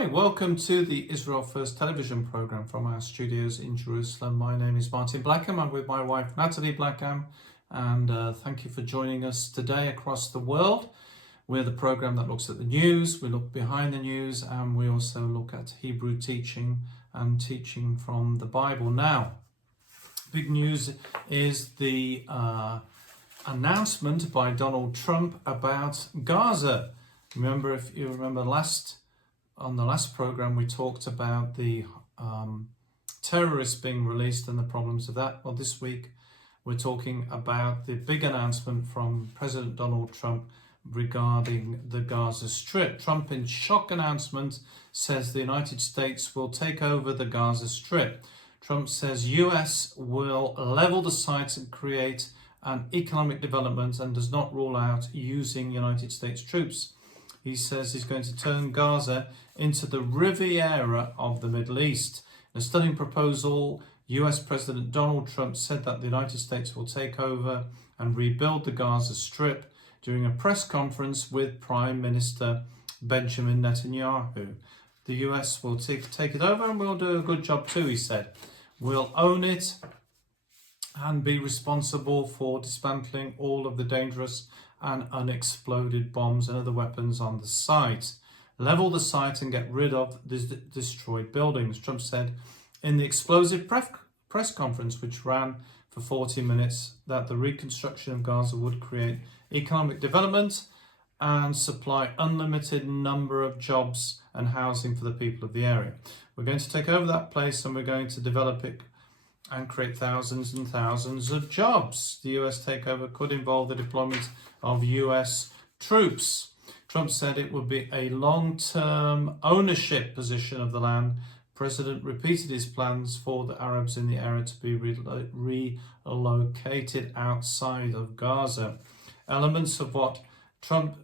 Hi, welcome to the Israel First television program from our studios in Jerusalem. My name is Martin Blackham. I'm with my wife Nathalie Blackham, and thank you for joining us today across the world. We're the program that looks at the news, we look behind the news, and we also look at Hebrew teaching and teaching from the Bible. Now, big news is the announcement by Donald Trump about Gaza. Remember, if you remember on the last program, we talked about the terrorists being released and the problems of that. Well, this week we're talking about the big announcement from President Donald Trump regarding the Gaza Strip. Trump, in shock announcement, says the United States will take over the Gaza Strip. Trump says US will level the site and create an economic development and does not rule out using United States troops. He says he's going to turn Gaza into the Riviera of the Middle East. In a stunning proposal, US President Donald Trump said that the United States will take over and rebuild the Gaza Strip during a press conference with Prime Minister Benjamin Netanyahu. The US will take it over and we'll do a good job too, he said. We'll own it and be responsible for dismantling all of the dangerous and unexploded bombs and other weapons on the site. Level the site and get rid of the destroyed buildings, Trump said in the explosive press conference, which ran for 40 minutes, that the reconstruction of Gaza would create economic development and supply unlimited number of jobs and housing for the people of the area. We're going to take over that place and we're going to develop it and create thousands and thousands of jobs. The US takeover could involve the deployment of US troops. Trump said it would be a long-term ownership position of the land. The president repeated his plans for the Arabs in the area to be relocated outside of Gaza. Elements of what Trump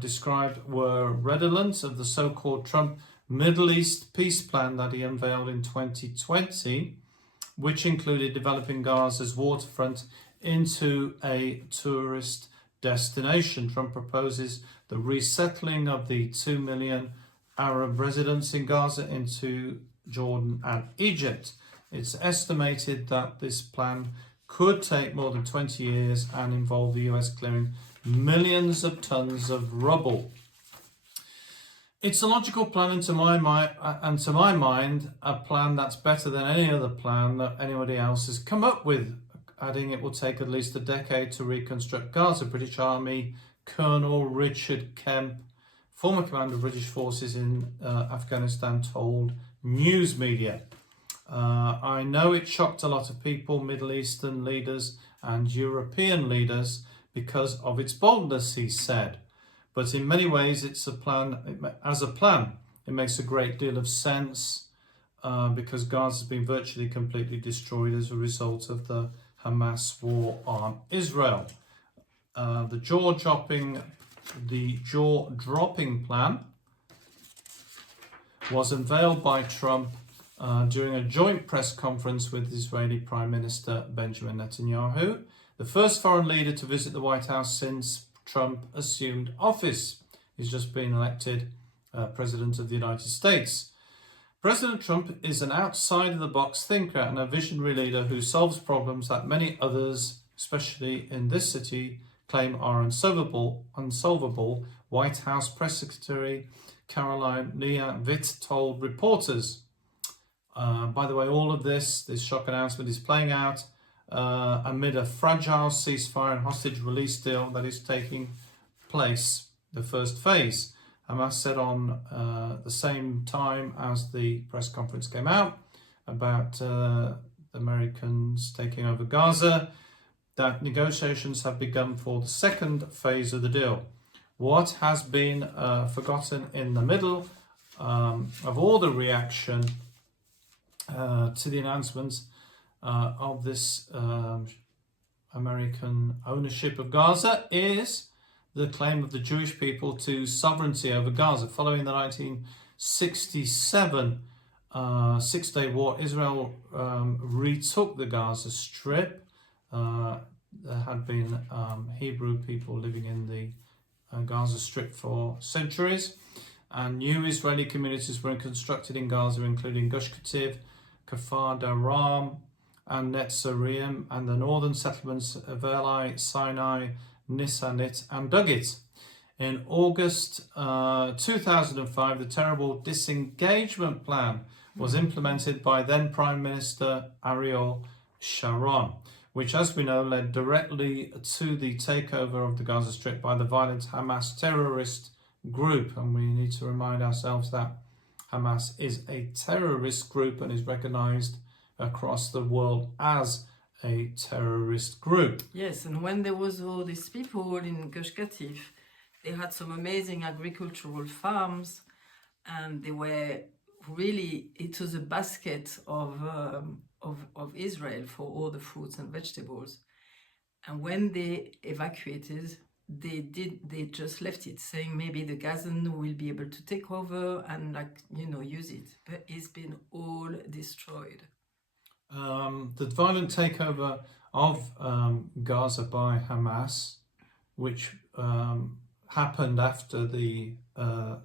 described were redolent of the so-called Trump Middle East peace plan that he unveiled in 2020, which included developing Gaza's waterfront into a tourist destination. Trump proposes the resettling of the 2 million Arab residents in Gaza into Jordan and Egypt. It's estimated that this plan could take more than 20 years and involve the US clearing millions of tons of rubble. It's a logical plan, and to my mind, a plan that's better than any other plan that anybody else has come up with, adding it will take at least a decade to reconstruct Gaza. British Army Colonel Richard Kemp, former commander of British forces in Afghanistan, told news media. I know it shocked a lot of people, Middle Eastern leaders and European leaders, because of its boldness, he said. But in many ways, it's a plan. As a plan, it makes a great deal of sense because Gaza has been virtually completely destroyed as a result of the Hamas war on Israel. The jaw-dropping plan was unveiled by Trump during a joint press conference with Israeli Prime Minister Benjamin Netanyahu, the first foreign leader to visit the White House since Trump assumed office. He's just been elected President of the United States. President Trump is an outside-of-the-box thinker and a visionary leader who solves problems that many others, especially in this city, claim are unsolvable. White House Press Secretary Caroline Leavitt told reporters. By the way, all of this shock announcement is playing out amid a fragile ceasefire and hostage release deal that is taking place, the first phase. Hamas said on the same time as the press conference came out about the Americans taking over Gaza, that negotiations have begun for the second phase of the deal. What has been forgotten in the middle of all the reaction to the announcements of this American ownership of Gaza is the claim of the Jewish people to sovereignty over Gaza. Following the 1967 Six-Day War, Israel retook the Gaza Strip. There had been Hebrew people living in the Gaza Strip for centuries. and new Israeli communities were constructed in Gaza, including Gush Katif, Kfar Daram, and Netzarim, and the northern settlements of Eli, Sinai, Nisanit, and Dugit. In August 2005, the terrible disengagement plan was implemented by then Prime Minister Ariel Sharon, which, as we know, led directly to the takeover of the Gaza Strip by the violent Hamas terrorist group. And we need to remind ourselves that Hamas is a terrorist group and is recognized across the world as a terrorist group. Yes, and when there was all these people in Gush Katif, they had some amazing agricultural farms, and they were really, it was a basket of Israel for all the fruits and vegetables. And when they evacuated, they just left it, saying maybe the Gazan will be able to take over and use it, but it's been all destroyed. The violent takeover of Gaza by Hamas, which happened after the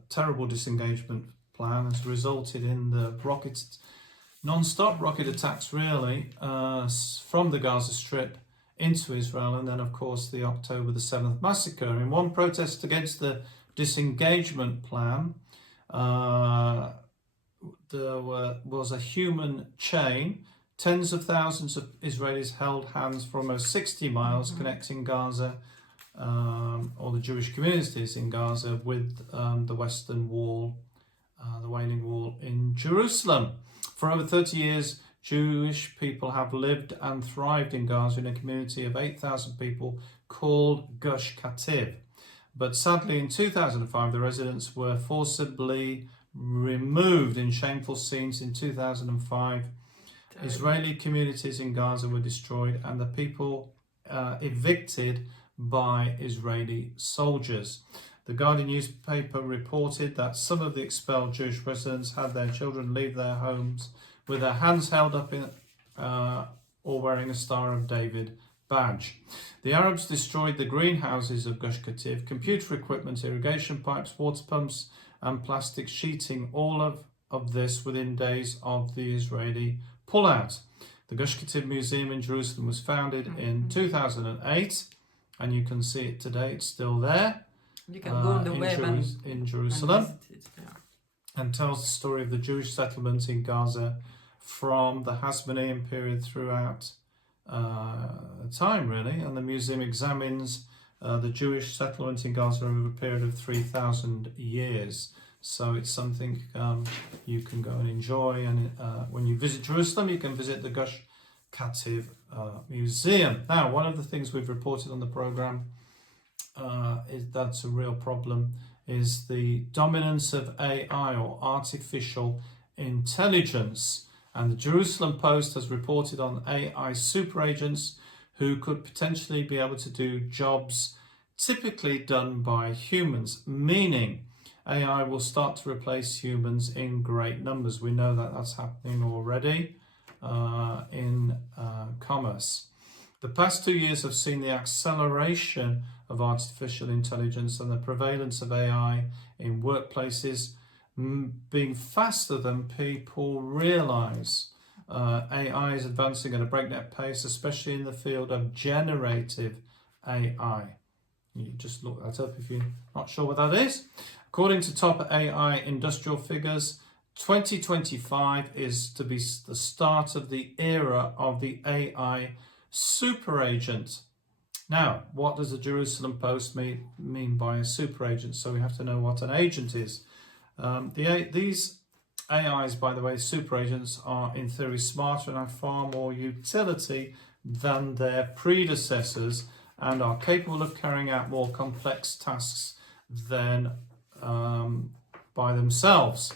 terrible disengagement plan, has resulted in the non-stop rocket attacks, really, from the Gaza Strip into Israel, and then, of course, the October the 7th massacre. In one protest against the disengagement plan, there was a human chain. Tens of thousands of Israelis held hands for almost 60 miles connecting Gaza, or the Jewish communities in Gaza, with the Western Wall, the Wailing Wall in Jerusalem. For over 30 years, Jewish people have lived and thrived in Gaza in a community of 8,000 people called Gush Katif. But sadly, in 2005, the residents were forcibly removed in shameful scenes. In 2005, Israeli communities in Gaza were destroyed and the people evicted by Israeli soldiers. The Guardian newspaper reported that some of the expelled Jewish residents had their children leave their homes with their hands held up or wearing a Star of David badge. The Arabs destroyed the greenhouses of Gush Katif, computer equipment, irrigation pipes, water pumps, and plastic sheeting, all of this within days of the Israeli pullout. The Gush Katif Museum in Jerusalem was founded in 2008, and you can see it today. It's still there. You can go on the web in Jerusalem, and visit it, and tells the story of the Jewish settlement in Gaza from the Hasmonean period throughout time, really. And the museum examines the Jewish settlement in Gaza over a period of 3,000 years. So it's something you can go and enjoy. And when you visit Jerusalem, you can visit the Gush Katif Museum. Now, one of the things we've reported on the program is that's a real problem, is the dominance of AI, or artificial intelligence. And the Jerusalem Post has reported on AI super agents who could potentially be able to do jobs typically done by humans, meaning AI will start to replace humans in great numbers. We know that that's happening already in commerce. The past 2 years have seen the acceleration of artificial intelligence and the prevalence of AI in workplaces being faster than people realize. AI is advancing at a breakneck pace, especially in the field of generative AI. You just look that up if you're not sure what that is. According to top AI industrial figures, 2025 is to be the start of the era of the AI super agent. Now, what does the Jerusalem Post mean by a super agent? So we have to know what an agent is. These AIs, by the way, super agents, are in theory smarter and have far more utility than their predecessors and are capable of carrying out more complex tasks than by themselves.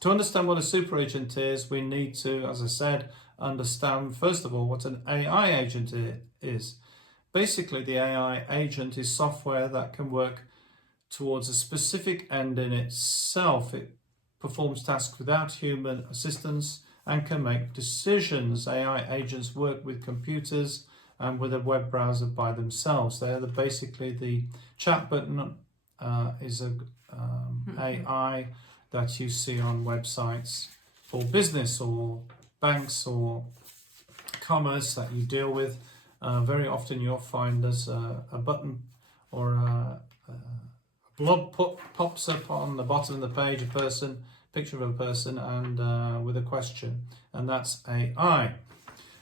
To understand what a super agent is, we need to, as I said, understand first of all what an AI agent is. Basically, the AI agent is software that can work towards a specific end in itself. It performs tasks without human assistance and can make decisions. AI agents work with computers and with a web browser by themselves. They're basically the chat button is a AI that you see on websites for business or banks or commerce that you deal with. Very often you'll find there's a button or a blob pops up on the bottom of the page, picture of a person, and with a question, and that's AI.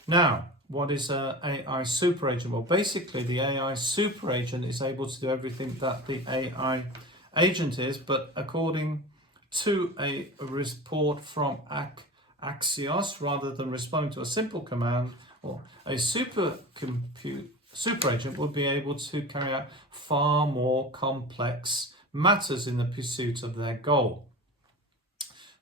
Now, what is an AI super agent? Well, basically the AI super agent is able to do everything that the AI agent is, but according to a report from Axios, rather than responding to a simple command, or a super agent would be able to carry out far more complex matters in the pursuit of their goal.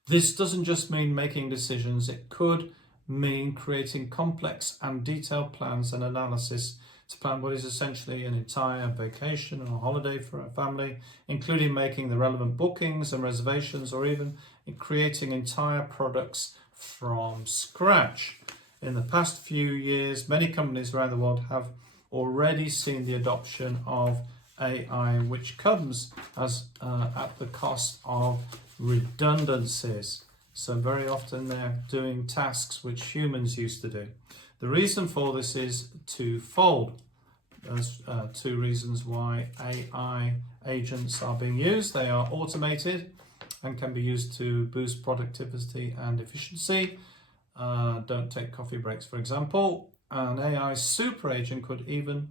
This doesn't just mean making decisions, it could mean creating complex and detailed plans and analysis to plan what is essentially an entire vacation or holiday for a family, including making the relevant bookings and reservations, or even creating entire products from scratch. In the past few years, many companies around the world have already seen the adoption of AI, which comes as at the cost of redundancies. So very often they're doing tasks which humans used to do. The reason for this is twofold. There's two reasons why AI agents are being used. They are automated and can be used to boost productivity and efficiency. Don't take coffee breaks, for example. An AI super agent could even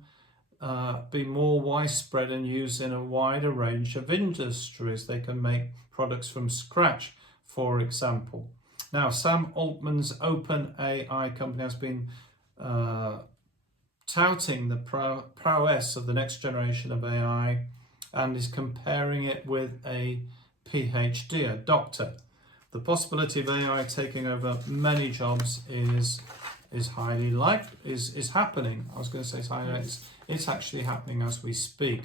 be more widespread and used in a wider range of industries. They can make products from scratch, for example. Now, Sam Altman's OpenAI company has been touting the prowess of the next generation of AI and is comparing it with a PhD, a doctor. The possibility of AI taking over many jobs is highly likely, is happening. I was going to say it's actually happening as we speak.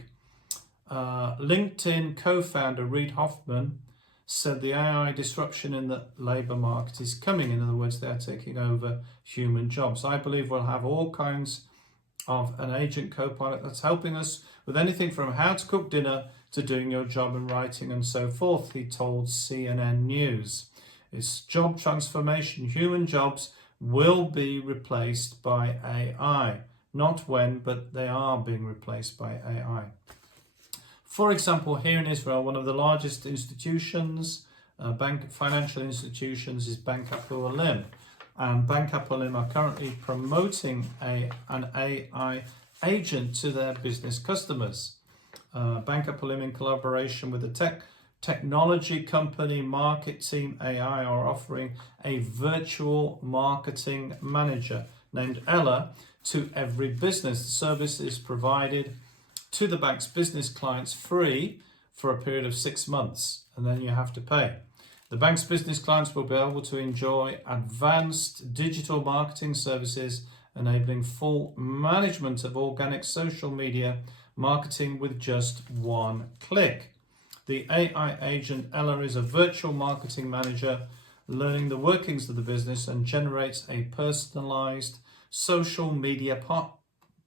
LinkedIn co-founder Reid Hoffman said the AI disruption in the labour market is coming. In other words, they're taking over human jobs. I believe we'll have all kinds of an agent co-pilot that's helping us with anything from how to cook dinner to doing your job and writing and so forth, he told CNN News. It's job transformation. Human jobs will be replaced by AI. Not when, but they are being replaced by AI. For example, here in Israel, one of the largest institutions, financial institutions, is Bank Hapoalim. And Bank Hapoalim are currently promoting an AI agent to their business customers. Bank Hapoalim, in collaboration with the technology company Market Team AI, are offering a virtual marketing manager named Ella to every business. The service is provided to the bank's business clients free for a period of 6 months, and then you have to pay. The bank's business clients will be able to enjoy advanced digital marketing services, enabling full management of organic social media marketing with just one click. The AI agent Ella is a virtual marketing manager, learning the workings of the business, and generates a personalized social media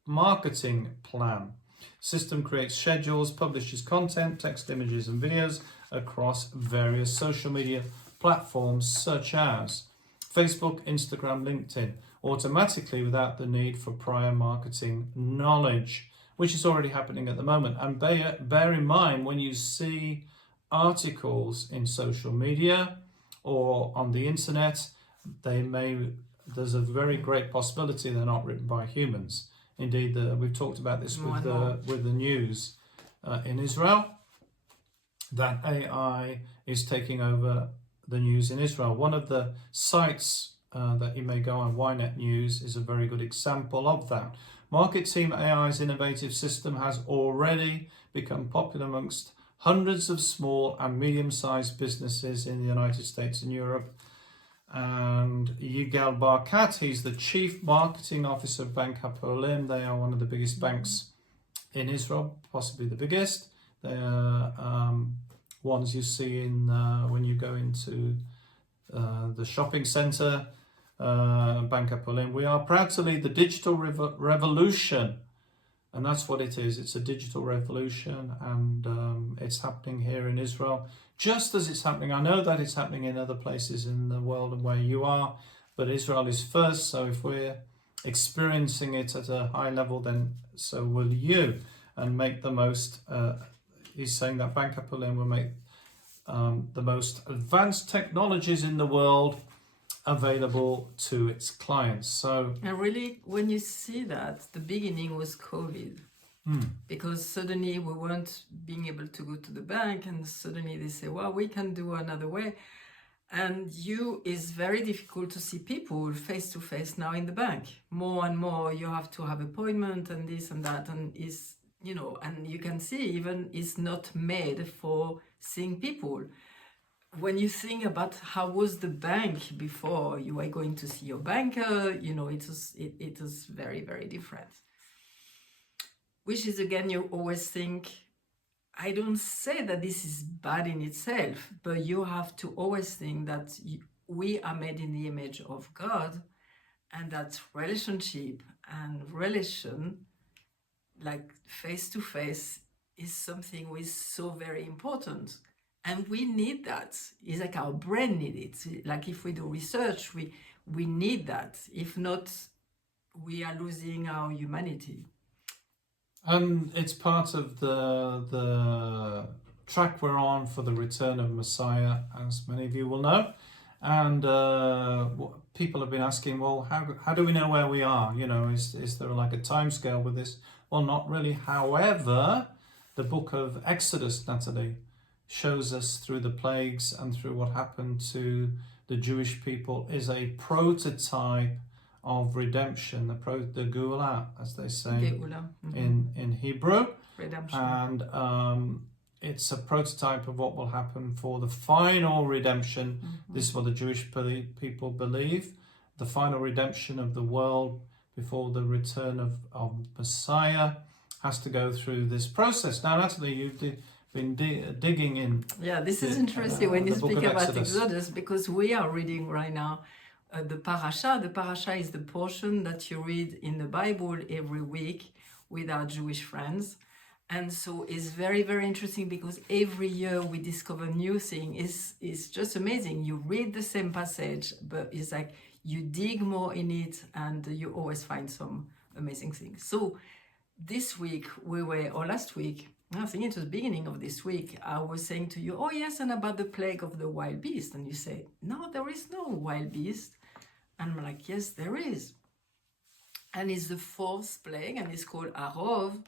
marketing plan. System creates schedules, publishes content, text, images, and videos across various social media platforms such as Facebook, Instagram, LinkedIn, automatically without the need for prior marketing knowledge, which is already happening at the moment. And bear in mind, when you see articles in social media or on the internet, there's a very great possibility they're not written by humans. Indeed, we've talked about this with the news in Israel, that AI is taking over the news in Israel. One of the sites that you may go on, Ynet News, is a very good example of that. Market Team AI's innovative system has already become popular amongst hundreds of small and medium-sized businesses in the United States and Europe. And Yigal Barkat, he's the Chief Marketing Officer of Bank Hapoalim. They are one of the biggest banks in Israel, possibly the biggest. They are ones you see in when you go into the shopping centre, Bank Hapoalim. We are proud to lead the digital revolution And that's what it is. It's a digital revolution, and it's happening here in Israel, just as it's happening. I know that it's happening in other places in the world and where you are, but Israel is first. So if we're experiencing it at a high level, then so will you, and make the most. He's saying that Bank Hapoalim will make the most advanced technologies in the world available to its clients. So, and really, when you see that, the beginning was COVID, because suddenly we weren't being able to go to the bank, and suddenly they say, well, we can do another way. And it's very difficult to see people face to face now in the bank. More and more, you have to have appointment and this and that, and and you can see even it's not made for seeing people. When you think about how was the bank before you were going to see your banker, it was very, very different. Which is, again, you always think, I don't say that this is bad in itself, but you have to always think that we are made in the image of God, and that relationship and relation, like face to face, is something which is so very important. And we need that. It's like our brain needs it. Like if we do research, we need that. If not, we are losing our humanity. and it's part of the track we're on for the return of Messiah, as many of you will know. And people have been asking, well, how do we know where we are? Is there like a time scale with this? Well, not really. However, the book of Exodus, Nathalie, shows us through the plagues and through what happened to the Jewish people is a prototype of redemption, the Geulah, as they say in Hebrew. Redemption. And it's a prototype of what will happen for the final redemption. This is what the Jewish people believe. The final redemption of the world before the return of Messiah has to go through this process. Now, Nathalie, you've been digging in. Yeah, this is interesting when you speak about Exodus. Exodus, because we are reading right now the parasha. The parasha is the portion that you read in the Bible every week with our Jewish friends. And so it's very, very interesting, because every year we discover new things. It's just amazing. You read the same passage, but it's like you dig more in it, and you always find some amazing things. So this week or last week, I think it was beginning of this week, I was saying to you, oh yes, and about the plague of the wild beast. And you say, no, there is no wild beast. And I'm like, yes, there is. And it's the fourth plague, and it's called Arov.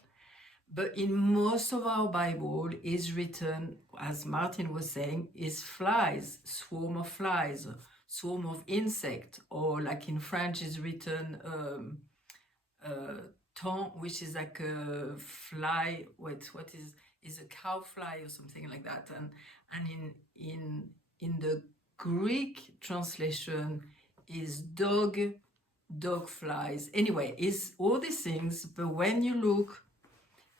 But in most of our Bible is written, as Martin was saying, is flies, swarm of flies, swarm of insect, or like in French is written ton, which is like a fly. What is a cow fly or something like that. And in the Greek translation is dog flies. Anyway, it's all these things. But when you look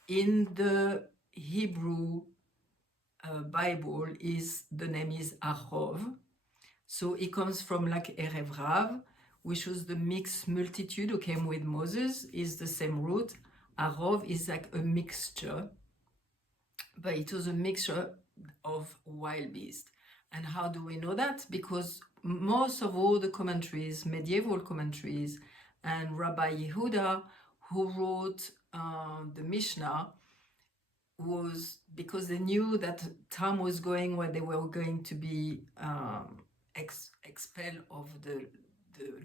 in the Hebrew Bible, the name is Arov. So it comes from like Erev Rav, which was the mixed multitude who came with Moses, is the same root. Arov is like a mixture, but it was a mixture of wild beast. And how do we know that? Because most of all the commentaries, medieval commentaries, and Rabbi Yehuda, who wrote the Mishnah, was because they knew that time was going where they were going to be expelled of the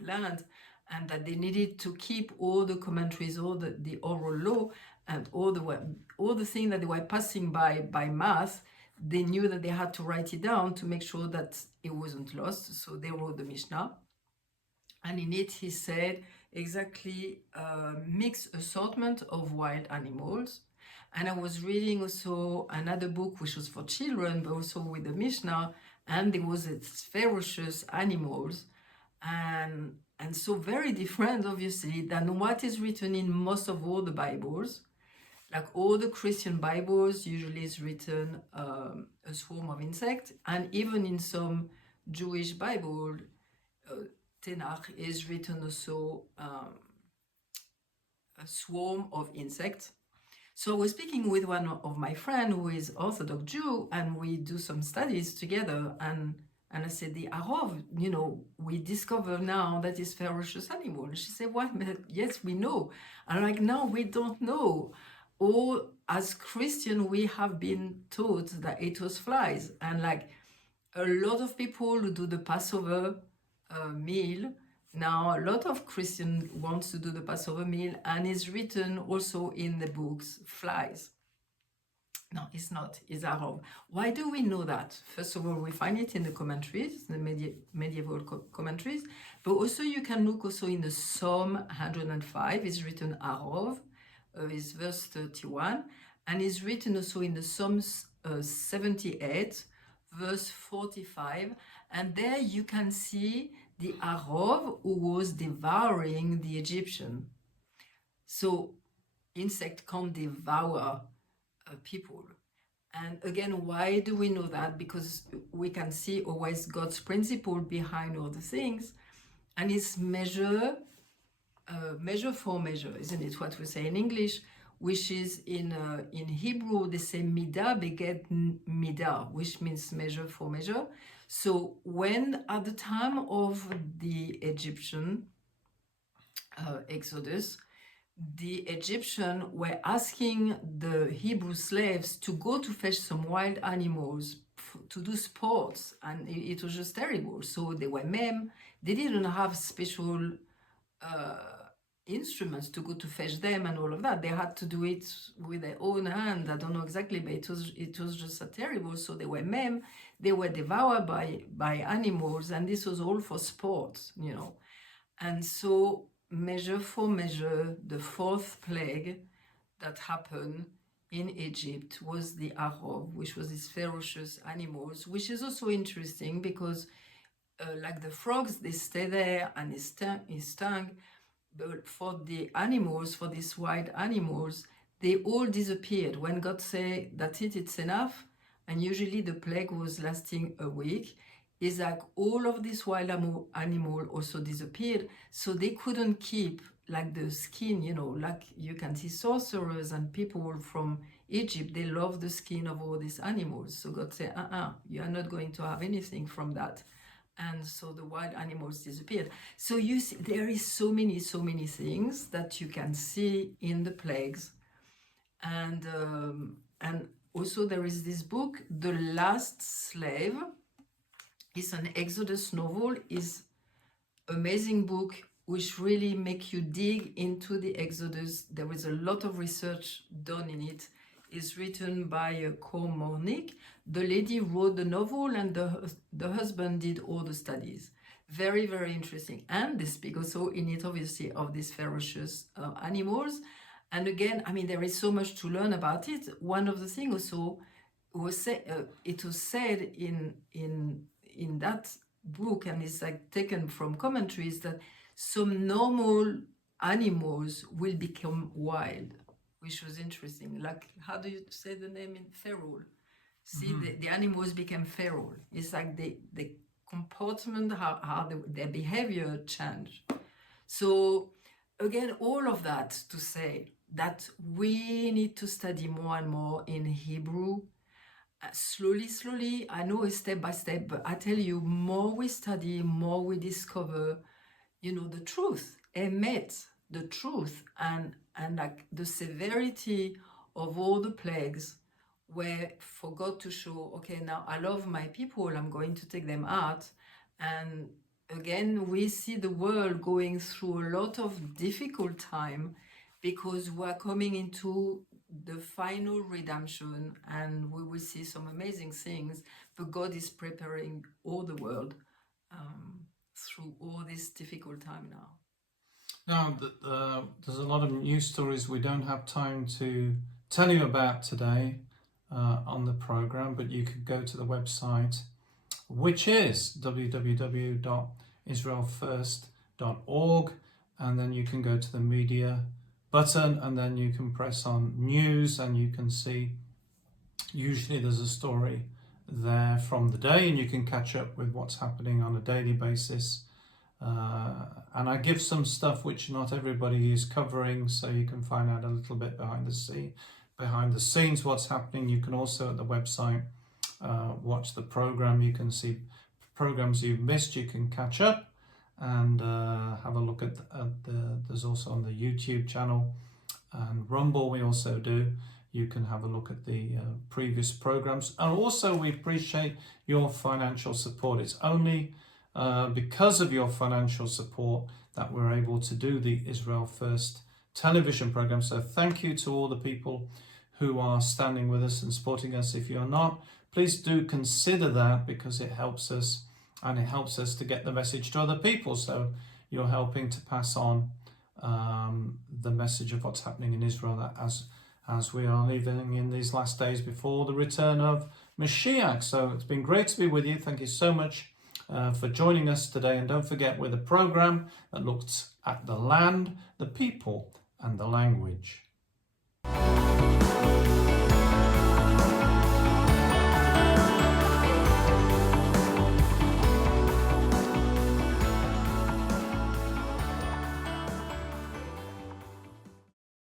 land, and that they needed to keep all the commentaries, all the oral law, and all the things that they were passing by mouth. They knew that they had to write it down to make sure that it wasn't lost. So they wrote the Mishnah, and in it he said exactly mixed assortment of wild animals. And I was reading also another book which was for children, but also with the Mishnah, and there was its ferocious animals, and so very different, obviously, than what is written in most of all the Bibles. Like all the Christian Bibles, usually is written a swarm of insects, and even in some Jewish Bible, Tanakh is written also swarm of insects. So I was speaking with one of my friends who is Orthodox Jew, and we do some studies together, and I said, the Arov, we discover now that is ferocious animal. And she said, what? Yes, we know. And like, no, we don't know. Or as Christian, we have been taught that it was flies. And like a lot of people who do the Passover meal, now a lot of Christian wants to do the Passover meal, and it's written also in the books, flies. No, it's not. It's Arov. Why do we know that? First of all, we find it in the commentaries, the medieval commentaries, but also you can look also in the Psalm 105. It's written Arov, is verse 31, and it's written also in the Psalms 78, verse 45, and there you can see the Arov who was devouring the Egyptian. So insect can't devour people. And again, why do we know that? Because we can see always God's principle behind all the things, and it's measure for measure, isn't it? What we say in English, which is in Hebrew they say midah beget midah, which means measure for measure. So when at the time of the Egyptian Exodus, the Egyptians were asking the Hebrew slaves to go to fetch some wild animals to do sports, and it was just terrible. So they were maimed. They didn't have special instruments to go to fetch them and all of that. They had to do it with their own hand. I don't know exactly, but it was just terrible. So they were maimed. They were devoured by animals, and this was all for sport, And so measure for measure, the fourth plague that happened in Egypt was the Arov, which was these ferocious animals, which is also interesting because like the frogs, they stay there and it's stung, but for the animals, for these wild animals, they all disappeared. When God said, that's it, it's enough, and usually the plague was lasting a week, is like all of this wild animal also disappeared, so they couldn't keep like the skin, like you can see sorcerers and people from Egypt, they love the skin of all these animals. So God said, you are not going to have anything from that. And so the wild animals disappeared. So you see, there is so many things that you can see in the plagues. And also there is this book, The Last Slave. It's an Exodus novel. It's amazing book which really make you dig into the Exodus. There is a lot of research done in it. It's written by Cormornick. The lady wrote the novel and the husband did all the studies. Very, very interesting. And they speak also in it, obviously, of these ferocious animals. And again, I mean, there is so much to learn about it. One of the things also was it was said in that book, and it's like taken from commentaries, that some normal animals will become wild, which was interesting. Like, how do you say the name in feral? See, the animals became feral. It's like the comportment, how their behavior changed. So again, all of that to say that we need to study more and more in Hebrew. Slowly, I know it's step by step, but I tell you, more we study, more we discover, the truth, emet, the truth, and like the severity of all the plagues were for God to show, okay, now I love my people, I'm going to take them out. And again, we see the world going through a lot of difficult time because we're coming into the final redemption, and we will see some amazing things, but God is preparing all the world through all this difficult time now. Now, there's a lot of news stories we don't have time to tell you about today on the program, but you could go to the website, which is www.israelfirst.org, and then you can go to the media button, and then you can press on news, and you can see usually there's a story there from the day, and you can catch up with what's happening on a daily basis And I give some stuff which not everybody is covering, so you can find out a little bit behind the scenes what's happening. You can also at the website watch the program. You can see programs you've missed. You can catch up and have a look at there's also on the YouTube channel and Rumble we also do. You can have a look at the previous programs, and also we appreciate your financial support. It's only because of your financial support that we're able to do the Israel First television program. So thank you to all the people who are standing with us and supporting us. If you're not, please do consider that, because it helps us, and it helps us to get the message to other people. So you're helping to pass on the message of what's happening in Israel, that as we are living in these last days before the return of Mashiach. So it's been great to be with you. Thank you so much for joining us today. And don't forget, we're the program that looked at the land, the people, and the language.